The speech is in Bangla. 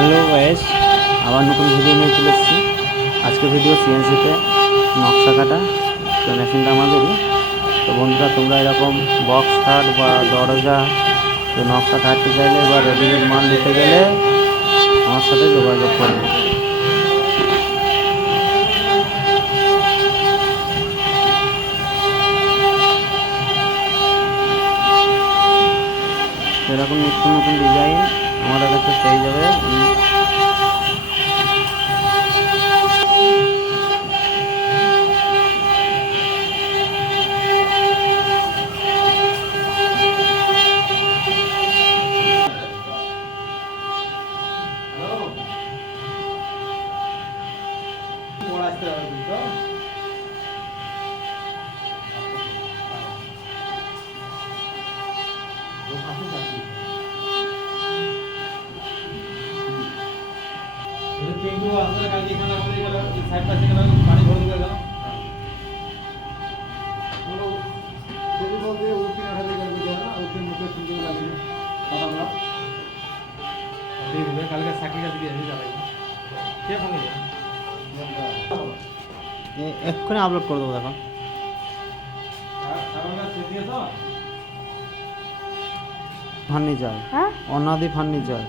হ্যালো গাইস, আবার নতুন ভিডিও নিয়ে চলে এসেছি। আজকে ভিডিও সিএনসিতে নকশা কাটা। তো মেশিনটা আমাদেরই। তো বন্ধুরা, তোমরা এরকম বক্স খাট বা দরজা তো নকশা কাটতে চাইলে বা রেডিমেড মাল নিতে গেলে আমার সাথে যোগাযোগ করবে। এরকম নিত্য নতুন ডিজাইন আমাদের কাছে পেয়ে যাবে। কিন্তু আসলে কালকে এখানে আমাদের গেল সাইড পাশে গেল পানি ভরে দিয়ে গেল যদি বলতে উঠি না হাতে গেল বুঝা না উঠে মুখে সুন্দর লাগে কথাগুলো দেখবে কালকে সাকি কাছে দিয়ে যাবে কে ফোন করে এক্ষুনি আপলোড করে দেবো। দেখো সাবানটা ছেড়ে দিয়েছো ফার্নিচার, হ্যাঁ অনাদি ফার্নিচার।